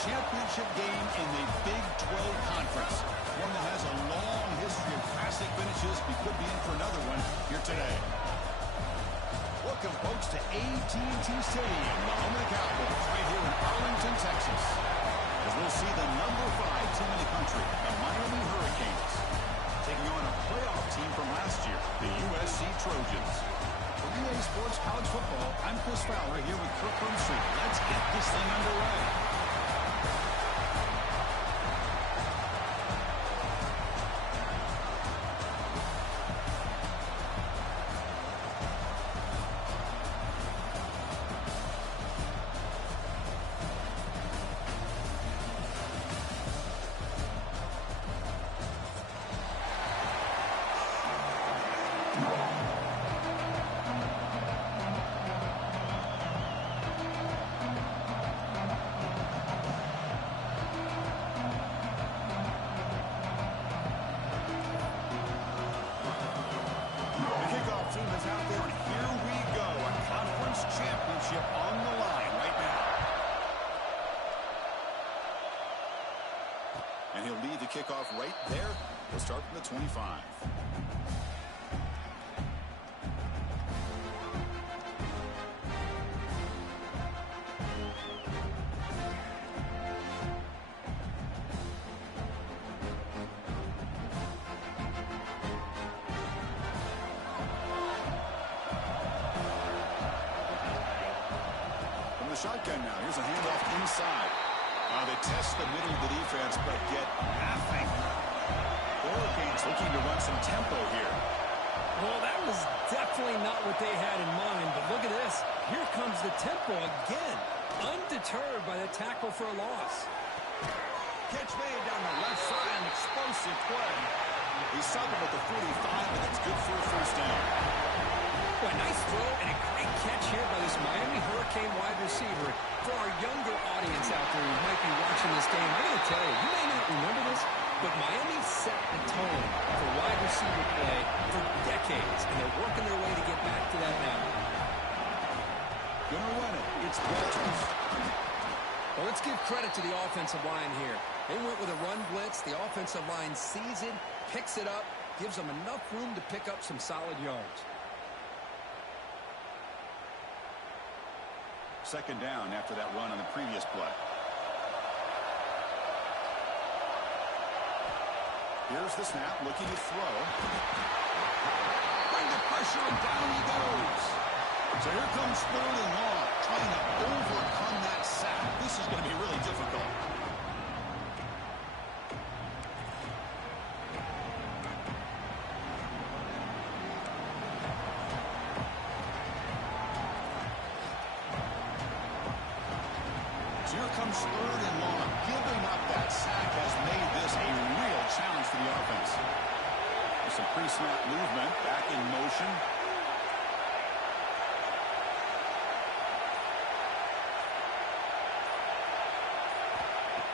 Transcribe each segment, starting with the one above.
championship game in the Big 12 Conference. One that has a long history of classic finishes. We could be in for another one here today. Welcome, folks, to AT&T Stadium, the home of the Cowboys, right here in Arlington, Texas. As we'll see the number 5 team in the country, the Miami Hurricanes, taking on a playoff team from last year, the USC Trojans. For EA Sports College Football, I'm Chris Fowler here with Kirk Hermstreet. Let's get this thing underway. Team is out there, and here we go. A conference championship on the line right now. And he'll lead the kickoff right there. He'll start from the 25. Shotgun now. Here's a handoff inside. They test the middle of the defense, but get nothing. The Hurricanes looking to run some tempo here. Well, that was definitely not what they had in mind, but look at this. Here comes the tempo again. Undeterred by the tackle for a loss. Catch made down the left side, an explosive play. He's subbing with the 45, but that's good for a first down. Well, nice throw and a great catch here by this Miami Hurricane wide receiver. For our younger audience out there who might be watching this game, I'm going to tell you, you may not remember this, but Miami set the tone for wide receiver play for decades, and they're working their way to get back to that now. Gonna run it. It's Walters. Well, let's give credit to the offensive line here. They went with a run blitz. The offensive line sees it, picks it up, gives them enough room to pick up some solid yards. Second down after that run on the previous play. Here's the snap, looking to throw. Bring the pressure, and down he goes. So here comes third and long, trying to overcome that sack. This is going to be really difficult. Here comes third and long. Giving up that sack has made this a real challenge for the offense. There's some pre-snap movement, back in motion.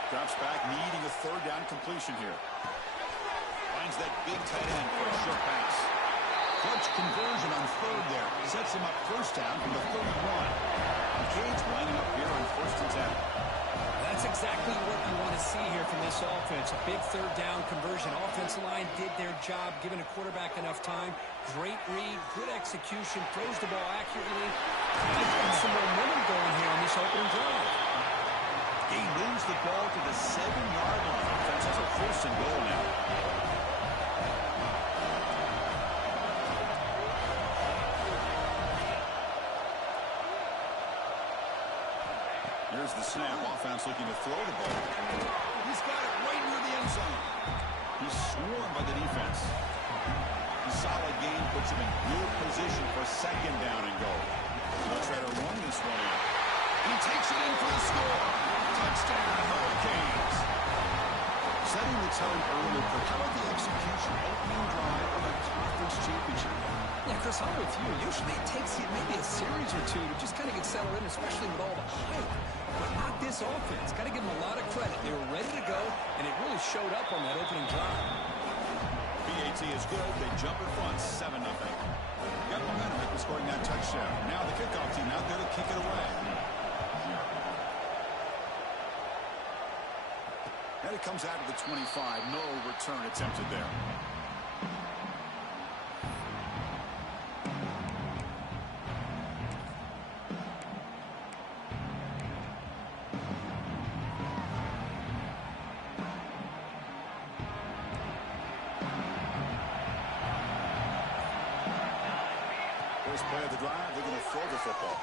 Drops back, needing a third down completion here. Finds that big tight end for a short pass. Clutch conversion on third there. Sets him up first down from the 31. Cade's lining up here on first and 10. That's exactly what you want to see here from this offense. A big third down conversion. Offensive line did their job, giving a quarterback enough time. Great read, good execution, throws the ball accurately. Getting some momentum going here on this opening drive. He moves the ball to the 7-yard line. Offense has a first and goal now. Here's the snap. Offense looking to throw the ball. He's got it right near the end zone. He's swarmed by the defense. A solid game puts him in good position for second down and goal. Let's try to run this one in. He takes it in for the score. Touchdown, Hurricanes. Setting the tone early for how about the execution opening drive of a conference championship? Yeah, Chris, I'm with you. Usually it takes you maybe a series or two to just kind of get settled in, especially with all the hype. But not this offense. Got to give them a lot of credit. They were ready to go, and it really showed up on that opening drive. BAT is good. They jump in front 7-0. Got momentum after scoring that touchdown. Now the kickoff team out there to kick it away. And it comes out of the 25. No return attempted there. First play of the drive, they're going to throw the football.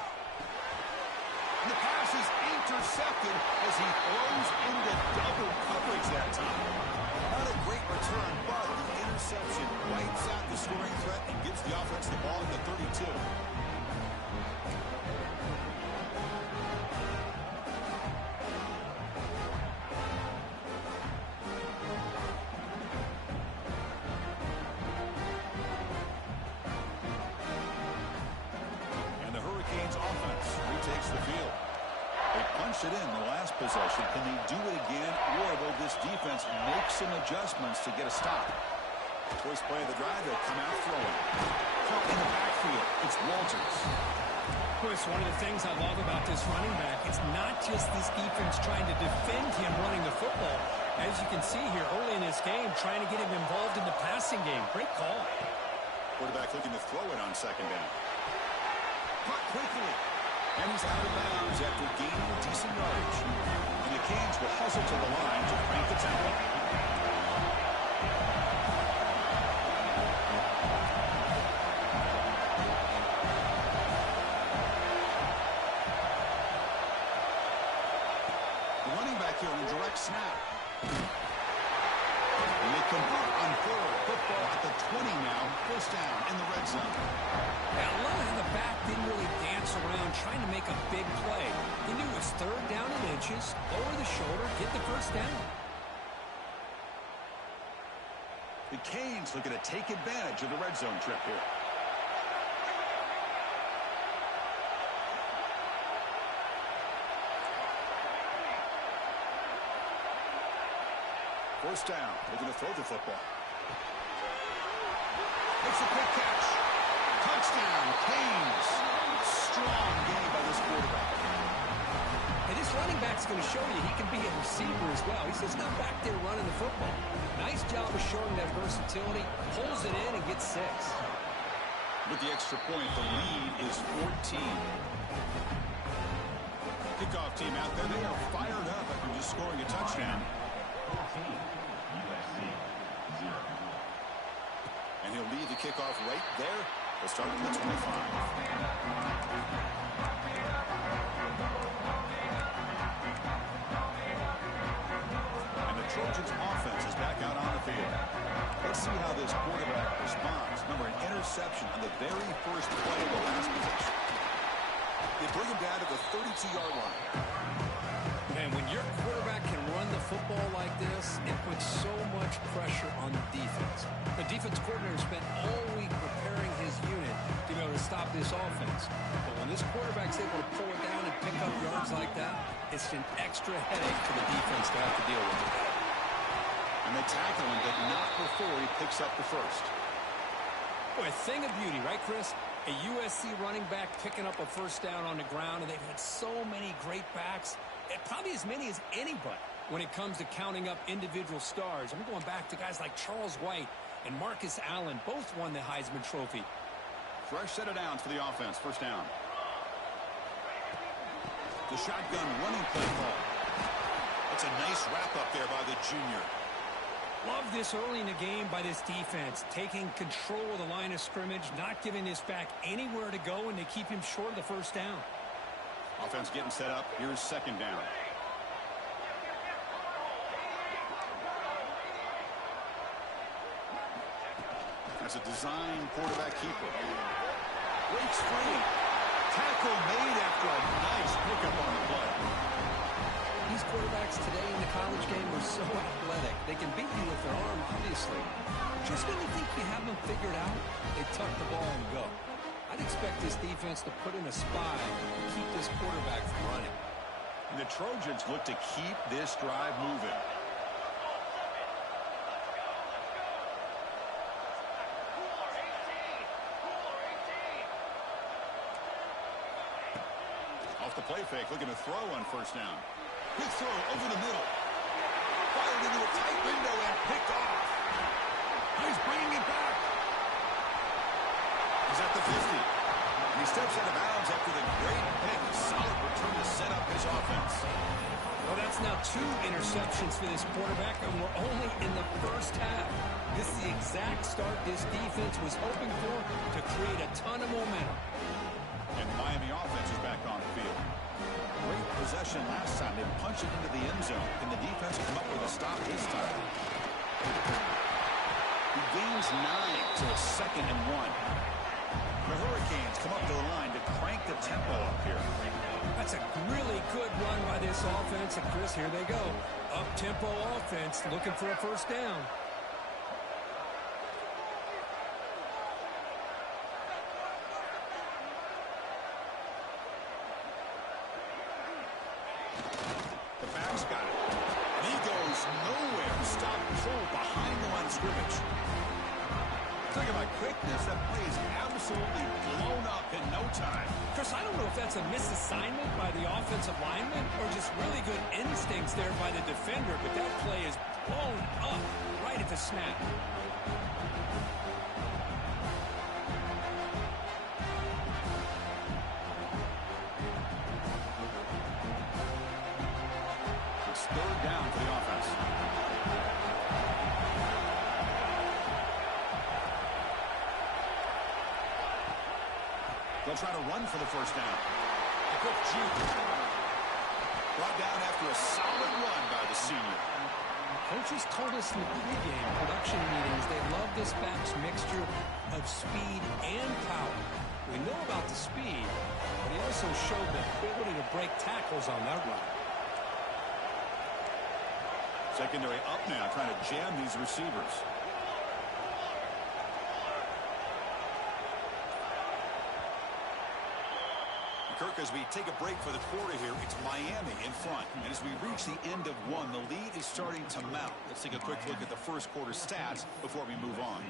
And the pass is intercepted as he throws into double coverage that time. Not a great return, but the interception wipes out the scoring threat and gives the offense the ball at the 32. Offense retakes the field. They punched it in the last possession. Can they do it again, or will this defense make some adjustments to get a stop? First play of the drive, they'll come out throwing. Caught in the backfield, it's Walters. Chris, one of the things I love about this running back is not just this defense trying to defend him running the football. As you can see here early in this game, trying to get him involved in the passing game. Great call. Quarterback looking to throw it on second down. Caught quickly. And he's out of bounds after gaining decent yardage. And the Canes will hustle to the line to crank the tempo. The running back here on a direct snap. And they convert on third. Football at the 20 now. First down in the red zone. Yeah, I love how the back didn't really dance around trying to make a big play. He knew it was third down in inches, lower the shoulder, get the first down. The Canes looking to take advantage of the red zone trip here. First down. They're going to throw the football. It's a quick catch. Touchdown, Canes. Strong game by this quarterback. And this running back's going to show you he can be a receiver as well. He's just not back there running the football. Nice job of showing that versatility. Pulls it in and gets 6. With the extra point, the lead is 14. Kickoff team out there. They are fired up after just scoring a touchdown. And he'll lead the kickoff right there. They'll start at the 25. And the Trojans' offense is back out on the field. Let's see how this quarterback responds. Remember, an interception on the very first play of the last possession. They bring him down to the 32-yard line. Man, when your quarterback can run the football like this, it puts so much pressure on the defense. The defense coordinator spent all week preparing his unit to be able to stop this offense. But when this quarterback's able to pull it down and pick up yards like that, it's an extra headache for the defense to have to deal with today. And they tackle him, but not before he picks up the first. Boy, a thing of beauty, right, Chris? A USC running back picking up a first down on the ground, and they've had so many great backs, and probably as many as anybody when it comes to counting up individual stars. I'm going back to guys like Charles White and Marcus Allen, both won the Heisman Trophy. Fresh set of downs for the offense. First down. The shotgun running play call. It's a nice wrap up there by the junior. Love this early in the game by this defense, taking control of the line of scrimmage, not giving this back anywhere to go, and they keep him short of the first down. Offense getting set up. Here's second down. That's a design quarterback keeper. Breaks free. Tackle made after a nice pickup on the play. These quarterbacks today in the college game are so athletic. They can beat you with their arm, obviously. Just when you think you have them figured out, they tuck the ball and go. I'd expect this defense to put in a spy and keep this quarterback from running. And the Trojans look to keep this drive moving. Off the play fake, looking to throw on first down. Quick throw over the middle. fired into a tight window and picked off. He's bringing it back. He's at the 50. And he steps out of bounds after the great pick. Solid return to set up his offense. Well, that's now 2 interceptions for this quarterback, and we're only in the first half. This is the exact start this defense was hoping for to create a ton of momentum. And the Miami offense is back on the field. Great possession last time. They punched it into the end zone. Can the defense come up with a stop this time? He gains 9, so it's 2nd and 1. The Hurricanes come up to the line to crank the tempo up here. That's a really good run by this offense. And, Chris, here they go. Up-tempo offense looking for a first down. The back's got it. And he goes nowhere. Stop pull behind the line of scrimmage. Talking about quickness, that play is absolutely blown up in no time. Chris, I don't know if that's a misassignment by the offensive lineman or just really good instincts there by the defender, but that play is blown up right at the snap. It's 3rd down for the offense. They'll try to run for the first down. A quick juke. Brought down after a solid run by the senior. Coaches told us in the pregame production meetings they love this back's mixture of speed and power. We know about the speed, but he also showed the ability to break tackles on that run. Secondary up now, trying to jam these receivers. Kirk, as we take a break for the quarter here, it's Miami in front. And as we reach the end of 1, the lead is starting to mount. Let's take a quick look at the first quarter stats before we move on.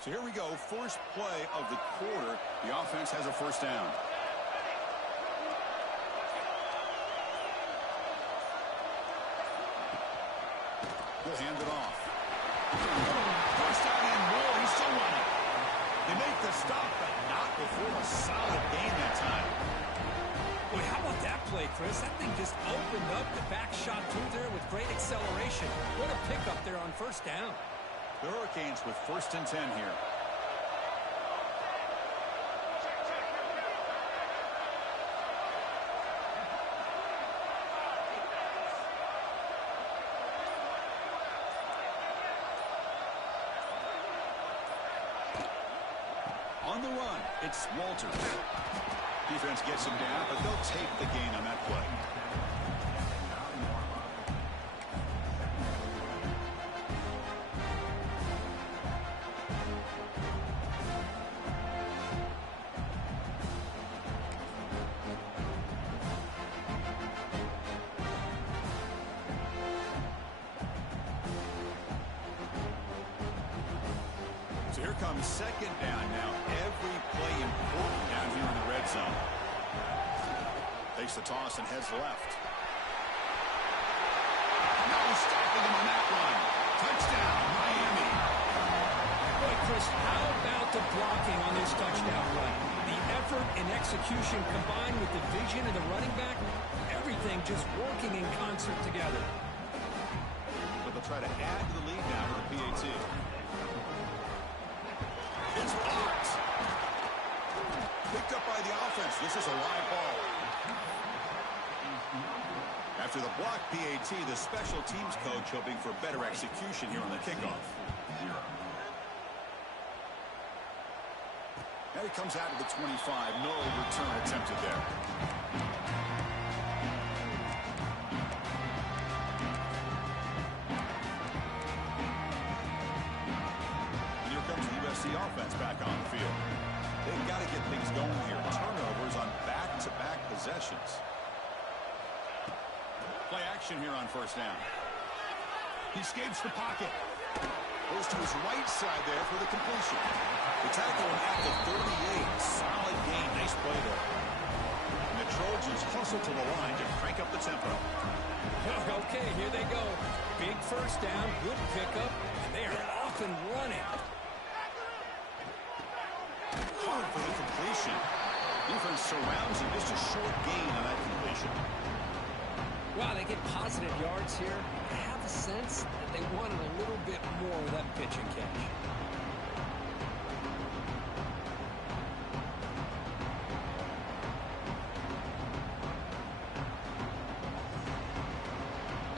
So here we go, first play of the quarter. The offense has a first down. He'll hand it off. First down and more. He's still running. They make the stop, but not before a solid gain that time. Boy, how about that play, Chris? That thing just opened up the back shot through there with great acceleration. What a pickup there on first down. The Hurricanes with 1st and 10 here. On the run, it's Walters. Defense gets him down, but they'll take the gain on that play. So here comes 2nd down now. Every play important down here in the red zone. Takes the toss and heads left. No stopping him on that run. Touchdown, Miami. Boy, Chris, how about the blocking on this touchdown run? The effort and execution combined with the vision of the running back, everything just working in concert together. But they'll try to add to the lead now with a PAT. It's blocked. Picked up by the offense. This is a live ball. After the block PAT, the special teams coach hoping for better execution here on the kickoff. Now he comes out of the 25. No return attempted there. The offense back on the field. They've got to get things going here. Turnovers on back-to-back possessions. Play action here on first down. He escapes the pocket. Goes to his right side there for the completion. The tackle at the 38. Solid gain. Nice play there. And the Trojans hustle to the line to crank up the tempo. Okay, here they go. Big first down, good pickup, and they are off and running. Hard for the completion. Defense surrounds him. Just a short gain on that completion. Wow, they get positive yards here. I have a sense that they wanted a little bit more with that pitch and catch.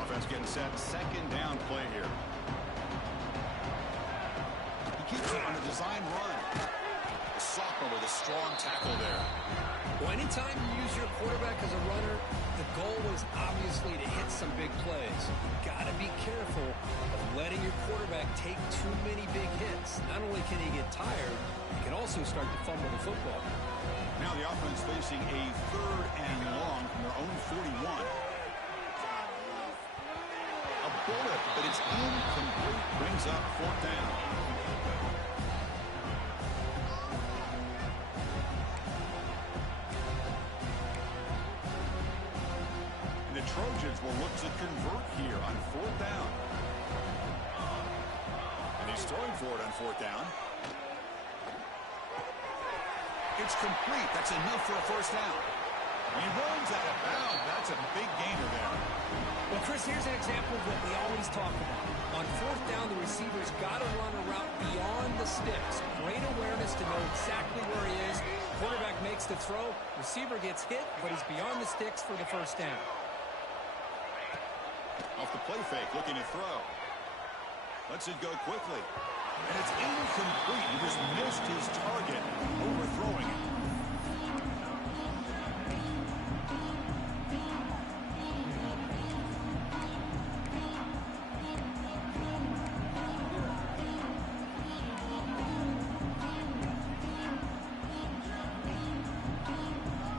Offense getting set. Second down play here. He keeps it on a design run. The sophomore with a strong tackle there. Well, anytime you use your quarterback as a runner, the goal is obviously to hit some big plays. You've got to be careful of letting your quarterback take too many big hits. Not only can he get tired, he can also start to fumble the football. Now the offense facing a third and long from their own 41. A bullet, but it's incomplete. Brings up fourth down. And the Trojans will look to convert here on fourth down. And he's throwing for it on fourth down. It's complete. That's enough for a first down. He runs out of bounds. That's a big gainer there. Well, Chris, here's an example of what we always talk about. On fourth down, the receiver's got to run a route beyond the sticks. Great awareness to know exactly where he is. Quarterback makes the throw. Receiver gets hit, but he's beyond the sticks for the first down. Off the play fake, looking to throw. Lets it go quickly. And it's incomplete. He just missed his target, overthrowing it.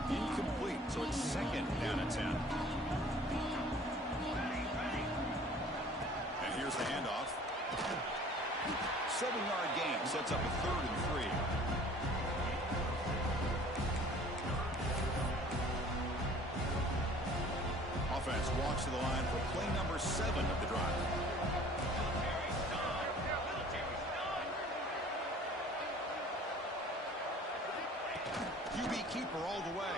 Incomplete, so it's second down and 10. And here's the handoff. 7-yard gain sets up a 3rd and 3. Offense walks to the line for play number 7 of the drive. QB keeper all the way.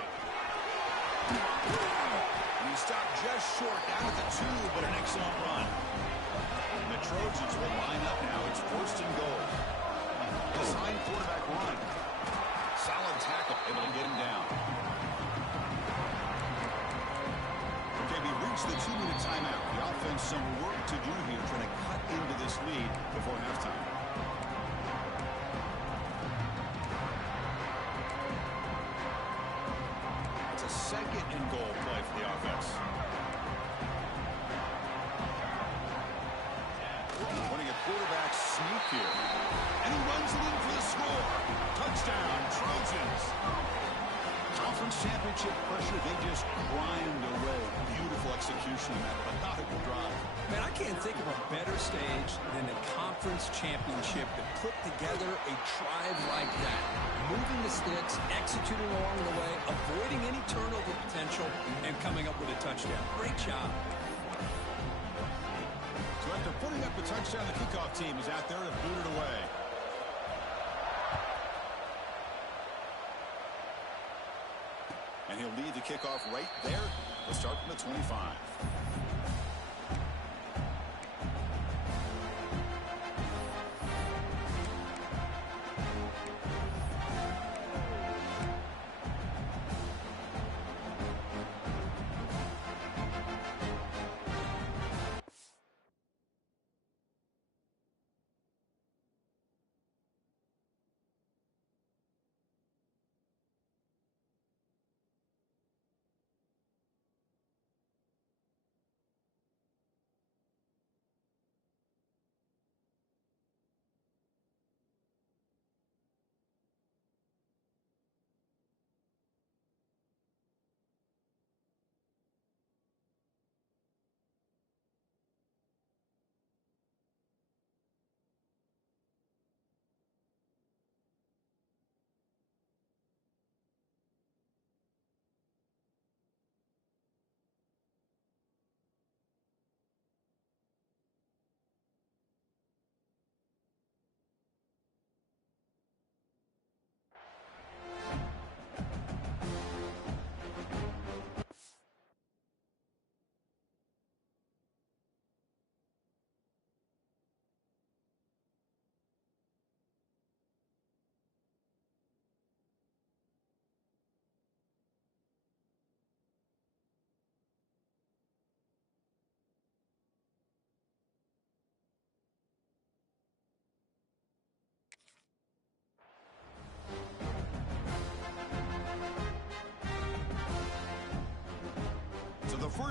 And he stopped just short, down at the 2, but an excellent run. And the Trojans will line up now. It's 1st and goal. Design quarterback run. Solid tackle, able to get him down. Okay, we reached the 2-minute timeout. The offense some work to do here, trying to cut into this lead before halftime. It's a 2nd and goal play for the offense. Running a quarterback sneak here. And he runs it in for the score. Touchdown, Trojans. Conference championship pressure, they just grind away. Beautiful execution in that methodical drive. Man, I can't think of a better stage than the conference championship to put together a drive like that. Moving the sticks, executing along the way, avoiding any turnover potential, and coming up with a touchdown. Great job. So after putting up the touchdown, the kickoff team is out there to boot it away. And he'll lead the kickoff right there. We'll start from the 25.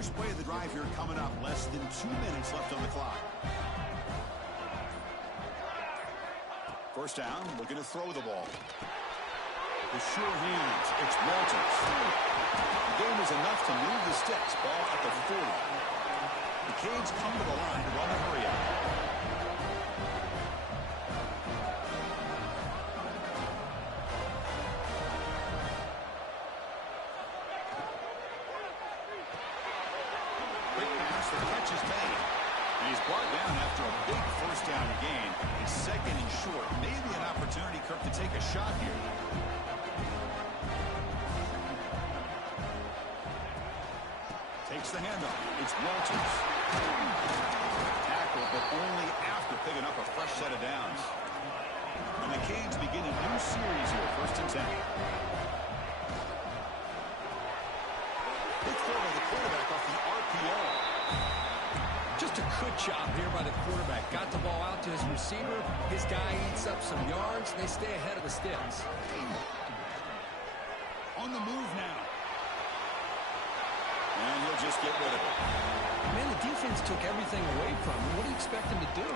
first play of the drive here coming up. Less than 2 minutes left on the clock. First down, looking to throw the ball. With sure hands, it's Walters. The game is enough to move the sticks. Ball at the 40. The Canes come to the line to run the hurry out. Quick pass, the catch is made. And he's brought down after a big first down gain. It's second and short. Maybe an opportunity, Kirk, to take a shot here. Takes the handoff. It's Walters. Tackle, but only after picking up a fresh set of downs. And the Canes begin a new series here, 1st and 10. Quick throw by the quarterback off the RPO. Just a good job here by the quarterback. Got the ball out to his receiver. His guy eats up some yards. They stay ahead of the sticks. On the move now. And he'll just get rid of it. Man, the defense took everything away from him. What do you expect him to do?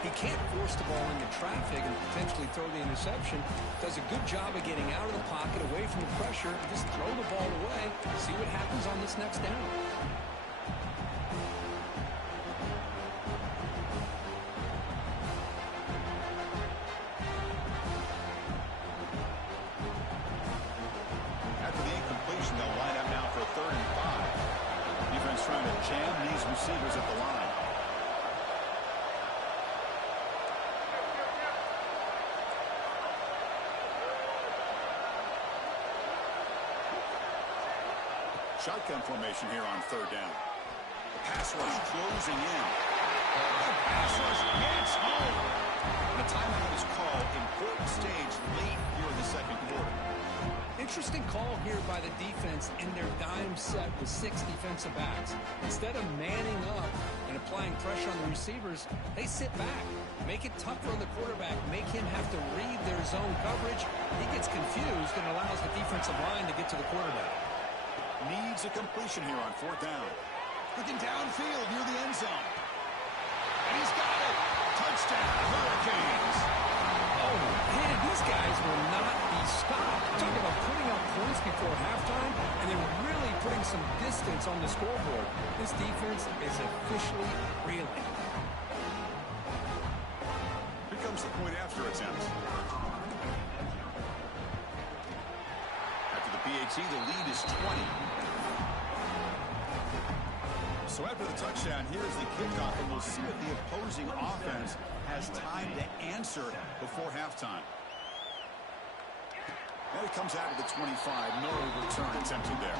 He can't force the ball into traffic and potentially throw the interception. Does a good job of getting out of the pocket, away from the pressure. Just throw the ball away. See what happens on this next down. After the incompletion, they'll line up now for 3rd and 5. Defense trying to jam these receivers at the line. Shotgun formation here on 3rd down. The pass rush closing in. The pass rush gets home. The timeout is called. Important stage late here in the 2nd quarter. Interesting call here by the defense in their dime set with 6 defensive backs. Instead of manning up and applying pressure on the receivers, they sit back, make it tougher on the quarterback, make him have to read their zone coverage. He gets confused and allows the defensive line to get to the quarterback. Needs a completion here on 4th down. Looking downfield near the end zone. And he's got it. Touchdown, Hurricanes. Oh, man, these guys will not be stopped. Talk about putting up points before halftime and then really putting some distance on the scoreboard. This defense is officially reeling. Here comes the point after attempt. After the PAT, the lead is 20. So after the touchdown, here's the kickoff, and we'll see if the opposing offense has time to answer before halftime. Now he comes out of the 25. No return attempted there.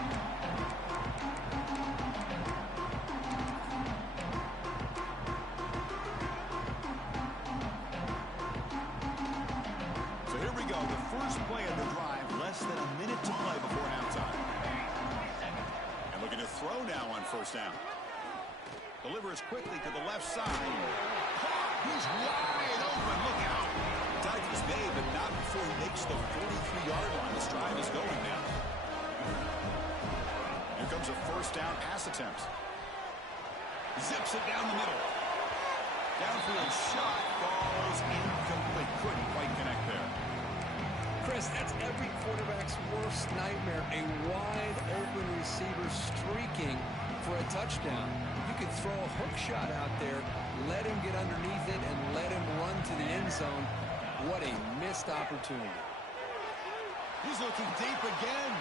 So here we go. The first play of the drive. Less than a minute to play before halftime. And looking to throw now on 1st down. Delivers quickly to the left side. He's wide open. Look out. Dive is made, but not before he makes the 43-yard line. This drive is going now. Here comes a 1st down pass attempt. Zips it down the middle. Downfield shot falls incomplete. Couldn't quite connect there. Chris, that's every quarterback's worst nightmare. A wide open receiver streaking for a touchdown. You could throw a hook shot out there, let him get underneath it, and let him run to the end zone. What a missed opportunity. He's looking deep again.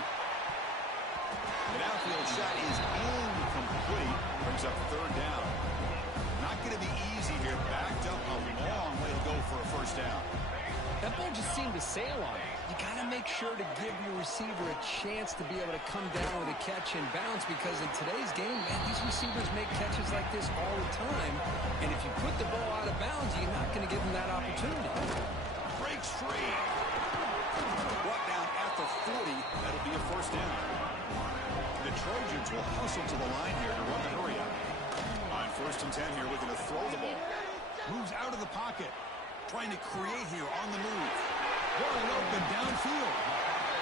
The outfield shot is incomplete. Brings up 3rd down. Not going to be easy here. Backed up a long way to go for a 1st down. That ball just seemed to sail on it. You got to make sure to give your receiver a chance to be able to come down with a catch and bounce, because in today's game, man, these receivers make catches like this all the time. And if you put the ball out of bounds, you're not going to give them that opportunity. Breaks free. Brought down at the 40. That'll be a 1st down. The Trojans will hustle to the line here to run the hurry up. On 1st and 10 here, looking to throw the ball. Moves out of the pocket. Trying to create here on the move. Wide open downfield.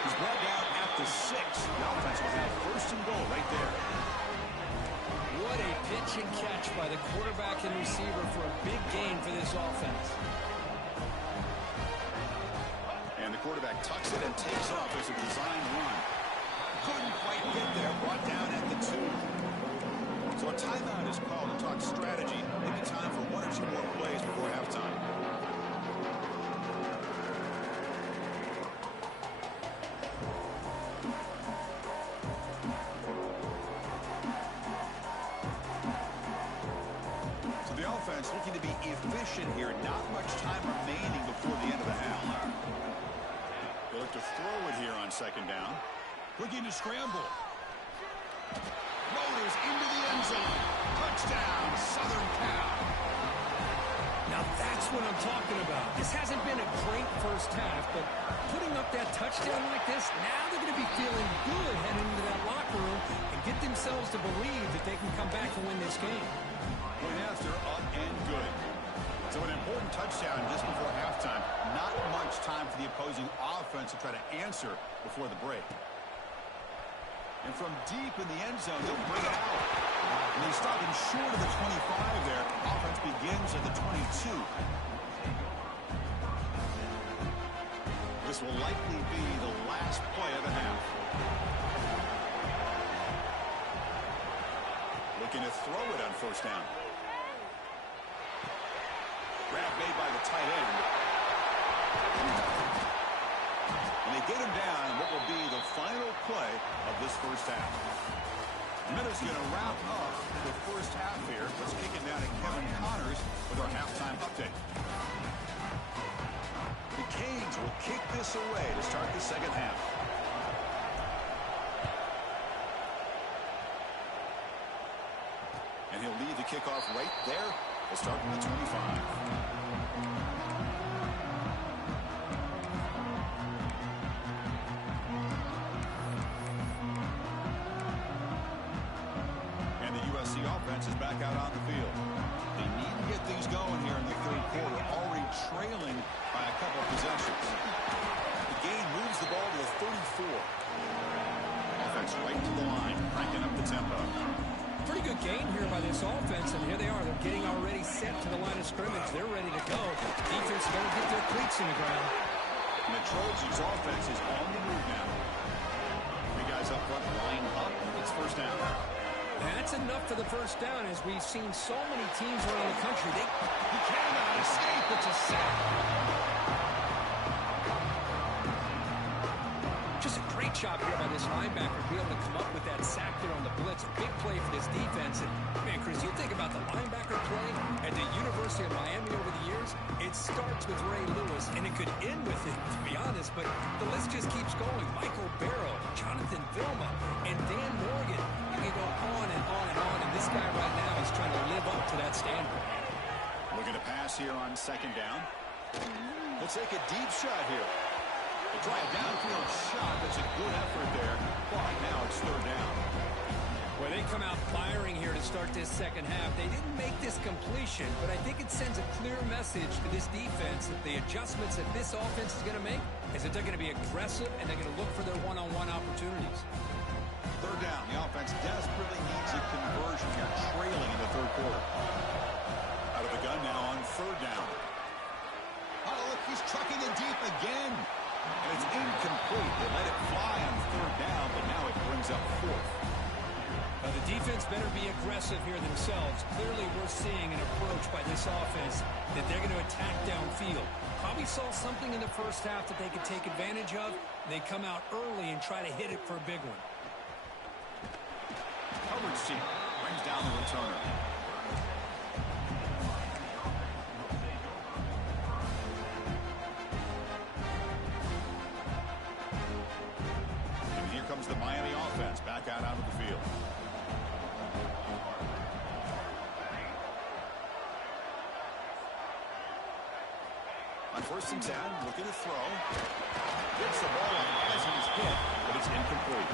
He's brought down at the 6. The offense will have 1st and goal right there. What a pitch and catch by the quarterback and receiver for a big gain for this offense. And the quarterback tucks it and takes off as a design run. Couldn't quite get there, brought down at the 2. So a timeout is called to talk strategy. Maybe time for 1 or 2 more plays before halftime. So the offense looking to be efficient here. Not much time remaining before the end of the half. They look to throw it here on second down. Looking to scramble. Motors into the end zone. Touchdown, Southern Cal. Now that's what I'm talking about. This hasn't been a great first half, but putting up that touchdown like this, now they're going to be feeling good heading into that locker room and get themselves to believe that they can come back and win this game. Point after, up and good. So an important touchdown just before halftime. Not much time for the opposing offense to try to answer before the break. And from deep in the end zone, they'll bring it out. And they stop him short of the 25 there. Offense begins at the 22. This will likely be the last play of the half. Looking to throw it on first down. Grab made by the tight end. And they get him down in what will be the final play of this first half. Minutes going to wrap up the first half here. Let's kick it down to Kevin Connors with our halftime update. The Canes will kick this away to start the second half. And he'll lead the kickoff right there. We'll start from the 25. Offense is back out on the field. They need to get things going here in the third quarter, already trailing by a couple of possessions. The gain moves the ball to the 34. Offense right to the line, cranking up the tempo. Pretty good gain here by this offense, and here they are. They're getting already set to the line of scrimmage. They're ready to go. Defense is going to get their cleats in the ground. And the Trojans' offense is on the move now. Three guys up front, line up. It's first down. That's enough for the first down, as we've seen so many teams around the country. He cannot escape. It's a sack. Just a great job here by this linebacker to be able to come up with that sack there on the blitz. A big play for this defense. And, man, Chris, you think about the linebacker play at the University of Miami over the years, it starts with Ray Lewis, and it could end with it, to be honest, but the list just keeps going. Michael Barrow, Jonathan Vilma, and Dan Morgan. You can go on and on and on, and this guy right now is trying to live up to that standard. Looking to pass here on second down. We'll take a deep shot here. They try a downfield shot. That's a good effort there, but now it's third down. Well, they come out firing here to start this second half. They didn't make this completion, but I think it sends a clear message to this defense that the adjustments that this offense is going to make is that they're going to be aggressive and they're going to look for their one-on-one opportunities. Third down. The offense desperately needs a conversion here, trailing in the third quarter. Out of the gun now on third down. Oh, look, he's trucking it deep again. And it's incomplete. They let it fly on third down, but now it brings up fourth. The defense better be aggressive here themselves. Clearly, we're seeing an approach by this offense that they're going to attack downfield. Probably saw something in the first half that they could take advantage of. They come out early and try to hit it for a big one. Coverage team brings down the returner. And here comes the Miami offense back out onto the field. On first and 10, looking to throw. Gets the ball as he's hit, but it's incomplete.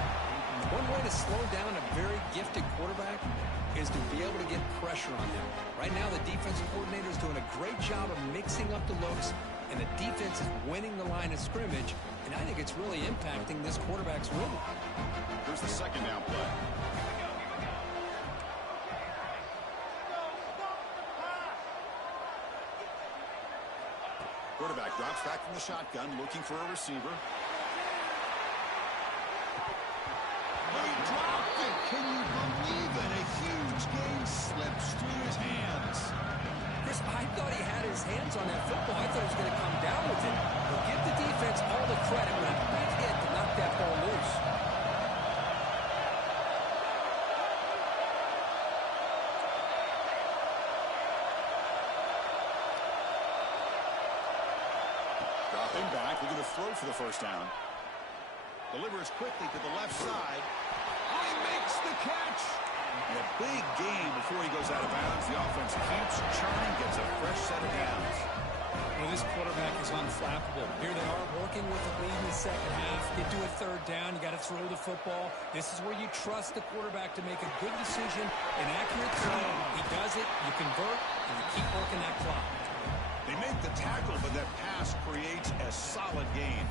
One way to slow down a very gifted quarterback is to be able to get pressure on him. Right now, the defensive coordinator is doing a great job of mixing up the looks, and the defense is winning the line of scrimmage, and I think it's really impacting this quarterback's win. Here's the second down play. Quarterback drops back from the shotgun, looking for a receiver. He dropped it. Can you believe it? A huge game slips through his hands. Chris, I thought he had his hands on that football. I thought he was going to come down with it. But give the defense all the credit with a big hit to knock that ball loose. Dropping back, looking to throw for the first down. Delivers quickly to the left side. He makes the catch. And a big game before he goes out of bounds. The offense keeps churning, gets a fresh set of downs. Well, this quarterback is unflappable. Here they are working with the lead in the second half. Get to a third down. You got to throw the football. This is where you trust the quarterback to make a good decision, an accurate throw. He does it, you convert, and you keep working that clock. They make the tackle, but that pass creates a solid gain.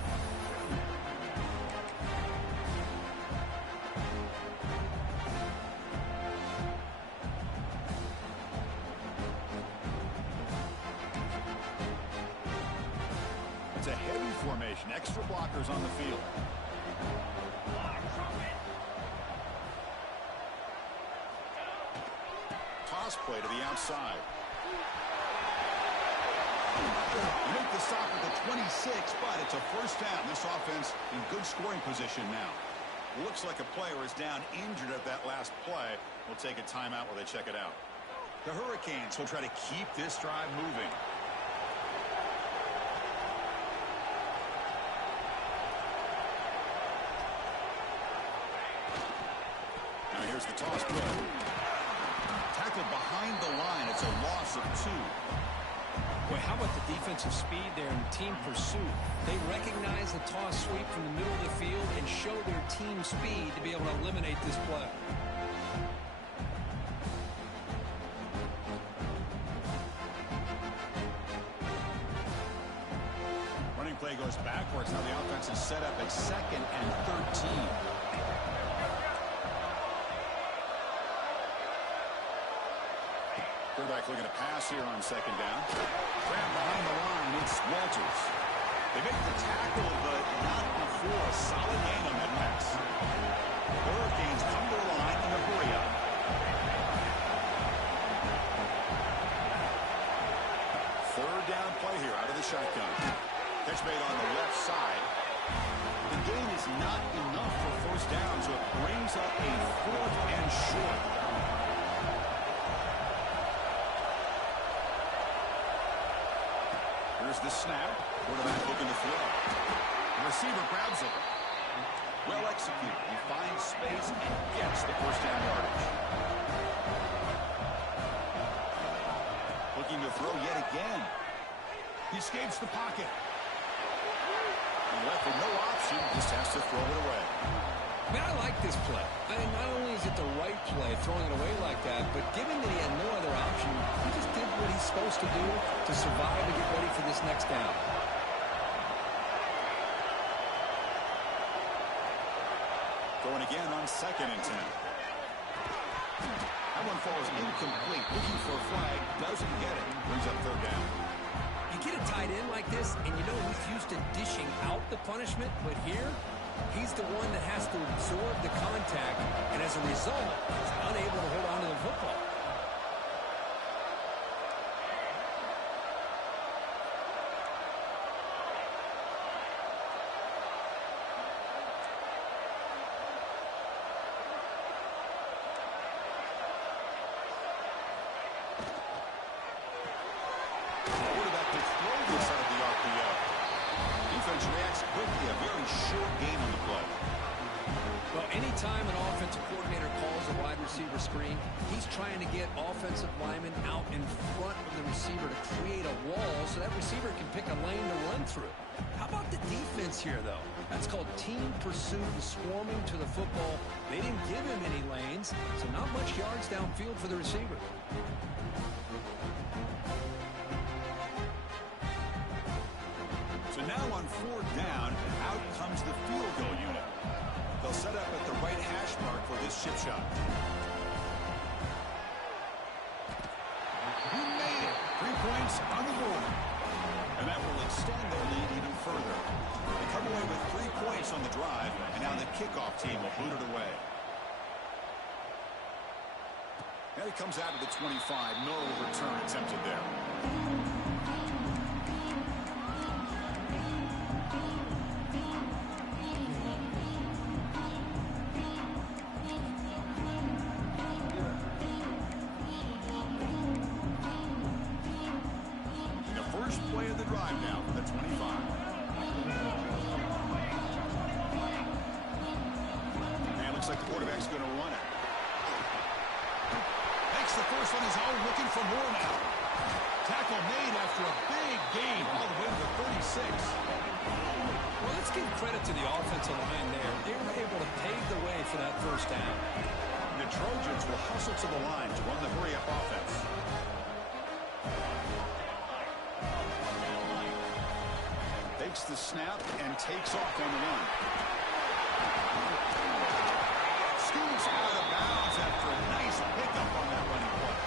It's a heavy formation. Extra blockers on the field. Toss play to the outside. You make the stop at the 26, but it's a first down. This offense in good scoring position now. Looks like a player is down injured at that last play. We'll take a timeout while they check it out. The Hurricanes will try to keep this drive moving. Now here's the toss play. Tackled behind the line. It's a loss of 2. Boy, how about the defensive speed there in team pursuit? They recognize the toss sweep from the middle of the field and show their team speed to be able to eliminate this play. Running play goes backwards. Now the offense is set up at 2nd and 13. Quarterback looking to pass here on 2nd down. Grab behind the line. It's Walters. They make the tackle, but not before a solid gain on that pass. The Hurricanes come to the line in a hurry-up. Third down play here out of the shotgun. Catch made on the left side. The gain is not enough for first down, so it brings up a 4th and short. Here's the snap. Quarterback looking to throw. The receiver grabs it. Well executed. He finds space and gets the first down yardage. Looking to throw yet again. He escapes the pocket. And left with no option, just has to throw it away. Man, I like this play. I mean, not only is it the right play, throwing it away like that, but given that he had no other option, he just did what he's supposed to do to survive and get ready for this next down. Going again on 2nd and 10. That one falls incomplete. Looking for a flag, doesn't get it. Brings up 3rd down. You get a tight end like this, and you know he's used to dishing out the punishment, but here, he's the one that has to absorb the contact, and as a result, he's unable to hold on to the football. Quarterback can throw this out of the RPO. Defense reacts quickly. A very short gain on the play. Well, anytime an offensive coordinator calls a wide receiver screen, he's trying to get offensive linemen out in front of the receiver to create a wall so that receiver can pick a lane to run through. How about the defense here, though? That's called team pursuit and swarming to the football. They didn't give him any lanes, so not much yards downfield for the receiver. So now on 4th down, out comes the field goal unit. They'll set up at the right hash mark for this chip shot. He made it. 3 points on the board. And that will extend their lead even further. They come away with 3 points on the drive, and now the kickoff team will boot it away. Now he comes out of the 25. No return attempted there. Play of the drive now for the 25. And looks like the quarterback's going to run it. Makes the first on his own, looking for more now. Tackle made after a big gain all the way to the 36. Well, let's give credit to the offensive line there. They were able to pave the way for that first down. The Trojans will hustle to the line to run the hurry-up offense. Takes the snap and takes off on the run. Scoots out of bounds after a nice pickup on that running play.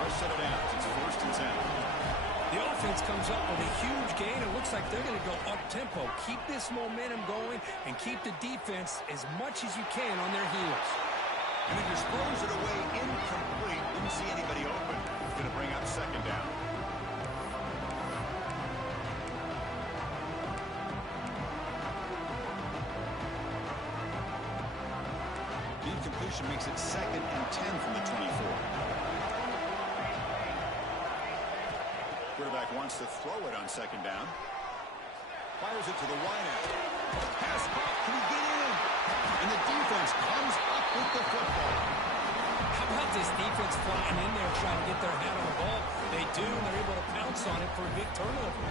First set of downs. It's 1st and 10. The offense comes up with a huge gain. It looks like they're going to go up-tempo. Keep this momentum going and keep the defense as much as you can on their heels. And he just throws it away incomplete. Didn't see anybody open. Going to bring up 2nd down. Completion makes it 2nd and 10 from the 24. Quarterback wants to throw it on 2nd down. Fires it to the wideout. Pass caught. Can he get in? And the defense comes up with the football. How about this defense flying in there trying to get their hand on the ball? They do, and they're able to pounce on it for a big turnover.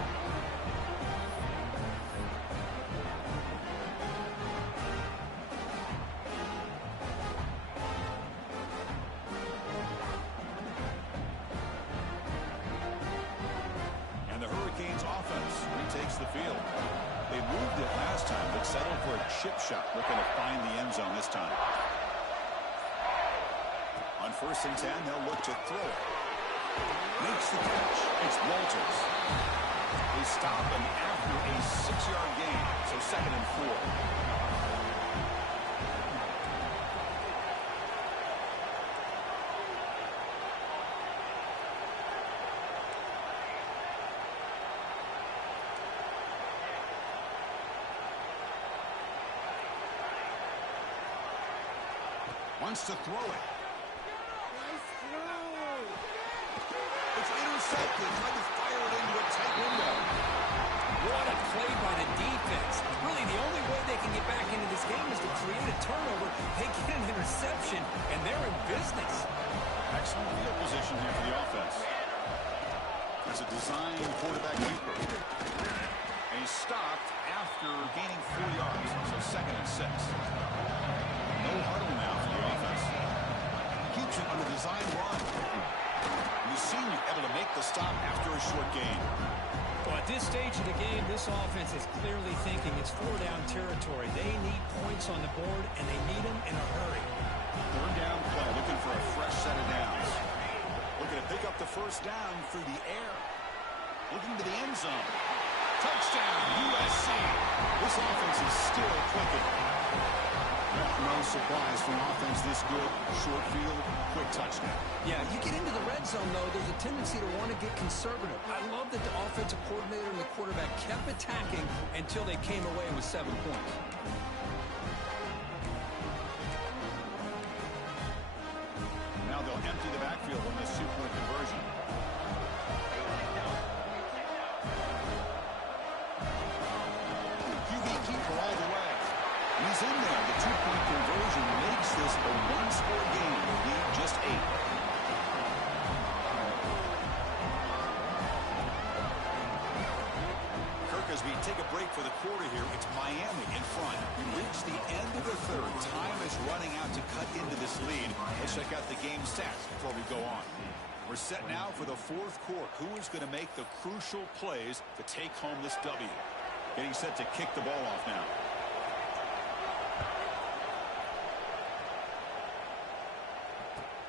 Takes the field. They moved it last time, but settled for a chip shot, looking to find the end zone this time. On 1st and 10, they'll look to throw it. Makes the catch. It's Walters. They stop him after a 6-yard gain, so 2nd and 4. Wants to throw it. Nice throw. It's intercepted. Tried to fire it into a tight window. What a play by the defense. Really, the only way they can get back into this game is to create a turnover. They get an interception, and they're in business. Excellent field position here for the offense. There's a design quarterback keeper. And he's stopped after gaining 4 yards, so 2nd and 6. No huddle now for the offense. Keeps it on a design run. The senior able to make the stop after a short gain. Well, at this stage of the game, this offense is clearly thinking it's 4-down territory. They need points on the board, and they need them in a hurry. 3rd down play, looking for a fresh set of downs. Looking to pick up the 1st down through the air. Looking to the end zone. Touchdown, USC. This offense is still clicking. No surprise for an offense this good. Short field, quick touchdown. Yeah, you get into the red zone, though, there's a tendency to want to get conservative. I love that the offensive coordinator and the quarterback kept attacking until they came away with 7 points. Now they'll empty the backfield on this 2-point conversion. QB keeper all the way. He's in there. The 2-point conversion makes this a 1-score game. Lead just 8. Kirk, as we take a break for the quarter here, it's Miami in front. We reach the end of the 3rd. Time is running out to cut into this lead. Let's check out the game stats before we go on. We're set now for the 4th quarter. Who is going to make the crucial plays to take home this W? Getting set to kick the ball off now.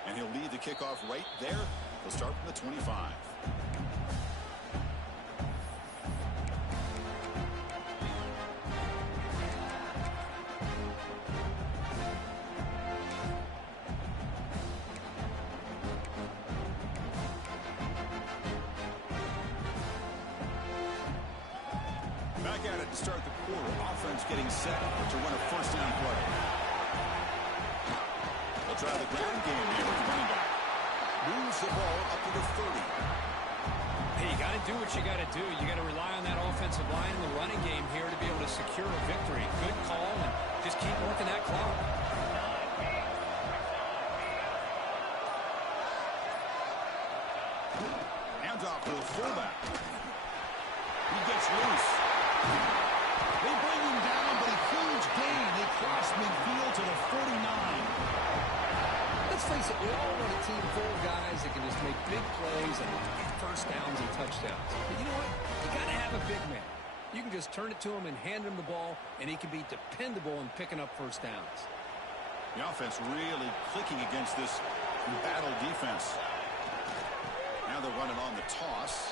And he'll lead the kickoff right there. He'll start from the 25. at it to start the quarter. Offense getting set to run a first down play. They'll try the ground game here with the running back. Moves the ball up to the 30. Hey, you got to do what you got to do. You got to rely on that offensive line in the running game here to be able to secure a victory. Good call, and just keep working that clock. Hands off to the fullback. He gets loose. They bring him down, but a huge gain. They cross midfield to the 49. Let's face it, we all want a team full of guys that can just make big plays and get first downs and touchdowns. But you know what? You got to have a big man. You can just turn it to him and hand him the ball, and he can be dependable in picking up first downs. The offense really clicking against this battle defense. Now they're running on the toss.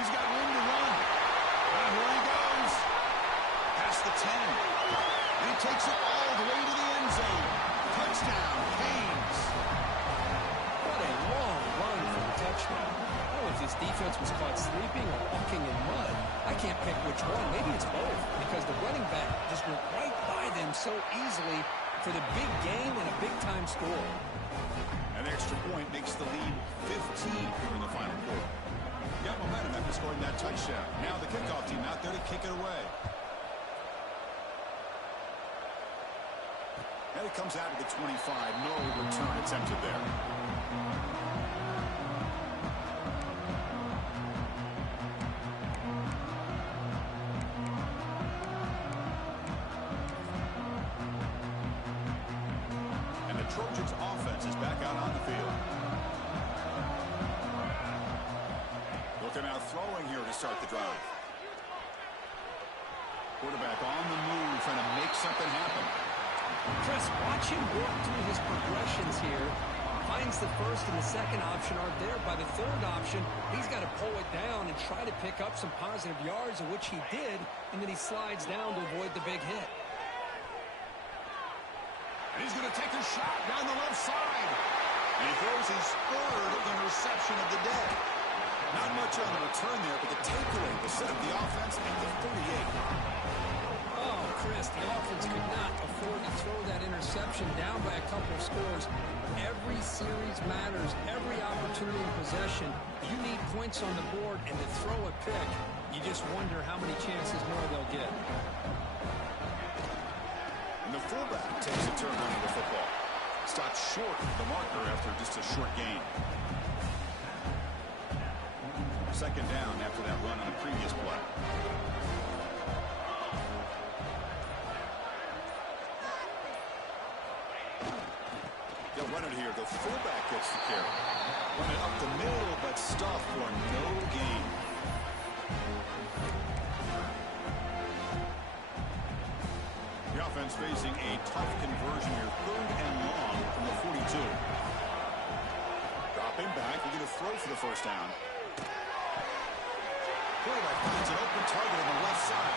He's got room to run. And here he goes. Past the 10. And he takes it all the way to the end zone. Touchdown, Canes. What a long run for the touchdown. I don't know if this defense was caught sleeping or walking in mud. I can't pick which one. Maybe it's both, because the running back just went right by them so easily for the big game and a big-time score. An extra point makes the lead 15 here in the final quarter. Got momentum after scoring that touchdown. Now the kickoff team out there to kick it away. And it comes out to the 25. No return attempted there. And the Trojans' offense is back out on the field. Looking out throwing here to start the drive. Quarterback on the move, trying to make something happen. Chris, watch him work through his progressions here. Finds the first and the second option aren't there. By the third option, he's got to pull it down and try to pick up some positive yards, of which he did, and then he slides down to avoid the big hit. And he's going to take a shot down the left side. And he throws his third interception of the day. Not much on the return there, but the takeaway will set up the offense at the 38. Oh, Chris, the offense could not afford to throw that interception down by a couple of scores. Every series matters. Every opportunity in possession. You need points on the board, and to throw a pick, you just wonder how many chances more they'll get. And the fullback takes a turn under the football. Stopped short of the marker after just a short gain. Second down after that run on the previous play. They'll run it here. The fullback gets the carry. Run it up the middle, but stuffed for no gain. The offense facing a tough conversion here. Third and long from the 42. Dropping back. We're going to throw for the first down. Quarterback finds an open target on the left side.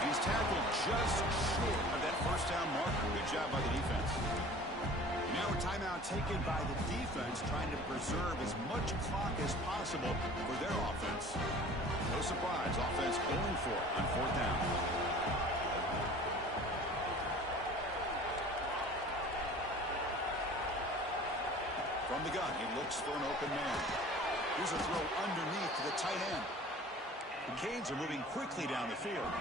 And he's tackled just short of that first down marker. Good job by the defense. And now a timeout taken by the defense, trying to preserve as much clock as possible for their offense. No surprise, offense going for it on fourth down. From the gun, he looks for an open man. Here's a throw underneath to the tight end. The Canes are moving quickly down the field.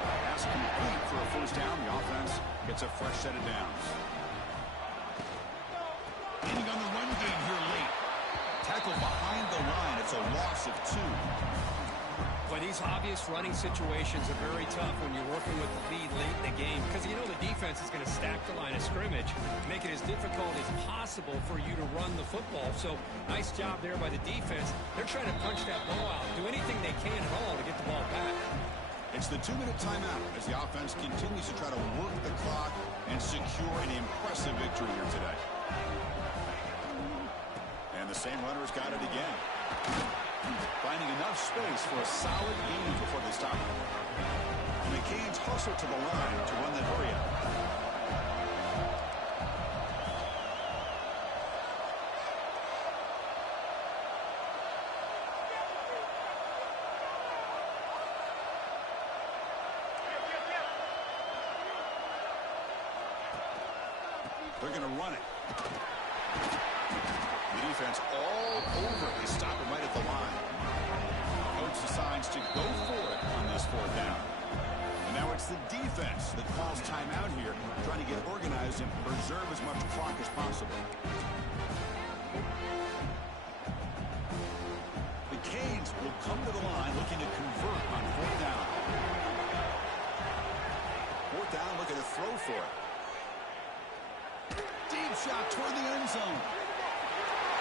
Pass complete for a first down. The offense gets a fresh set of downs. Leaning on the run game here late. Tackle behind the line. It's a loss of 2. But these obvious running situations are very tough when you're working with the lead late in the game, because you know the defense is going to stack the line of scrimmage, make it as difficult as possible for you to run the football. So nice job there by the defense. They're trying to punch that ball out, do anything they can at all to get the ball back. It's the 2-minute timeout as the offense continues to try to work the clock and secure an impressive victory here today. And the same runner's got it again. Finding enough space for a solid gain before they stop it. And the Canes hustle to the line to run the hurry up. They're going to run it. The defense all over. They stop him right at the line. Coach decides to go for it on this fourth down. And now it's the defense that calls timeout here, trying to get organized and preserve as much clock as possible. The Canes will come to the line looking to convert on fourth down. Fourth down, looking to throw for it. Deep shot toward the end zone.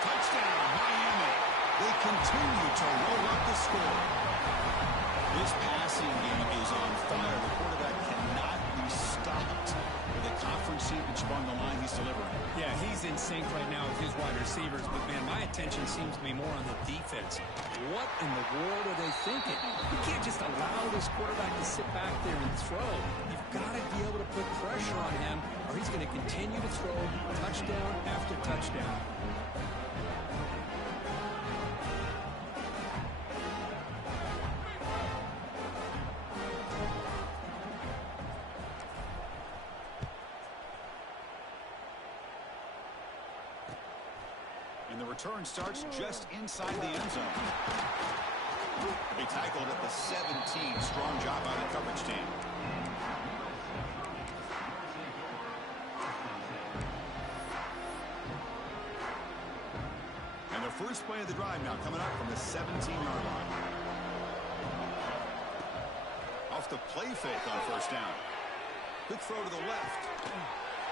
Touchdown, Miami. They continue to roll up the score. This passing game is on fire. The quarterback cannot be stopped. With a conference championship on the line, he's delivering. Yeah, he's in sync right now with his wide receivers, but, man, my attention seems to be more on the defense. What in the world are they thinking? You can't just allow this quarterback to sit back there and throw. You've got to be able to put pressure on him, or he's going to continue to throw touchdown after touchdown. And the return starts just inside the end zone. They tackled at the 17. Strong job by the coverage team. And the first play of the drive now coming up from the 17-yard line. Off the play fake on first down. Quick throw to the left.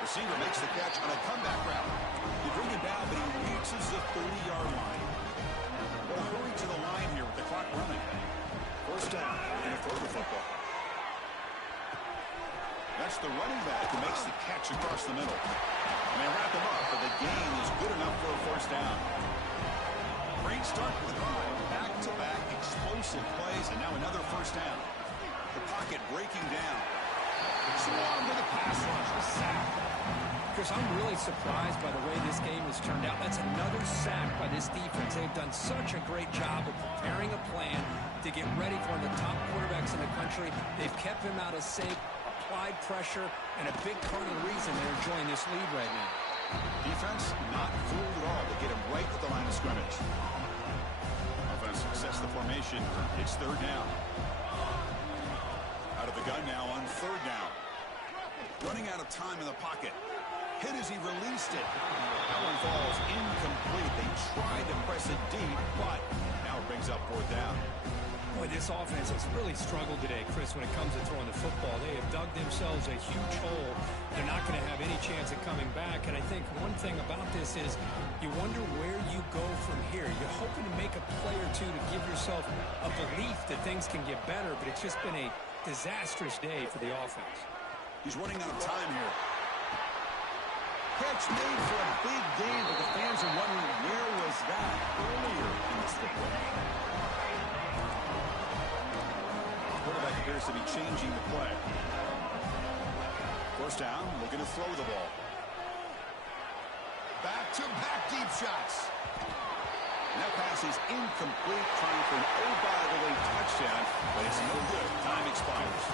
Receiver makes the catch on a comeback route. You bring him down, but he reaches the 30-yard line. What a hurry to the line here with the clock running. First down and a throw to football. That's the running back who makes the catch across the middle. And they wrap him up, but the gain is good enough for a first down. Great start to the drive. Back-to-back explosive plays, and now another first down. The pocket breaking down. Swarm with a pass rush, a sack. Chris, I'm really surprised by the way this game has turned out. That's another sack by this defense. They've done such a great job of preparing a plan to get ready for one of the top quarterbacks in the country. They've kept him out of sync, applied pressure, and a big part of the reason they're enjoying this lead right now. Defense not fooled at all. They get him right at the line of scrimmage. Offense sets the formation. It's third down. Out of the gun now on third down. Running out of time in the pocket. Hit as he released it. That one falls incomplete. They tried to press it deep, but now it brings up fourth down. Boy, this offense has really struggled today, Chris, when it comes to throwing the football. They have dug themselves a huge hole. They're not going to have any chance of coming back. And I think one thing about this is you wonder where you go from here. You're hoping to make a play or two to give yourself a belief that things can get better, but it's just been a disastrous day for the offense. He's running out of time here. Catch made for a big gain, but the fans are wondering where was that earlier in this football game. Quarterback appears to be changing the play. First down, looking to throw the ball. Back-to-back deep shots. And that pass is incomplete, trying for an oh-by-the-way touchdown, but it's no good. Time expires.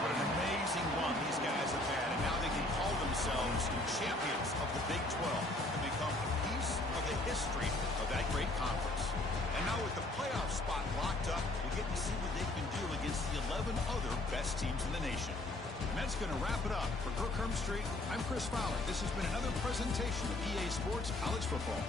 What an amazing run these guys have had, and now they can call themselves champions of the Big 12 and become a piece of the history of that great conference. And now with the playoff spot locked up, we get to see what they can do against the 11 other best teams in the nation. And that's going to wrap it up. For Kirk Street, I'm Chris Fowler. This has been another presentation of EA Sports College Football.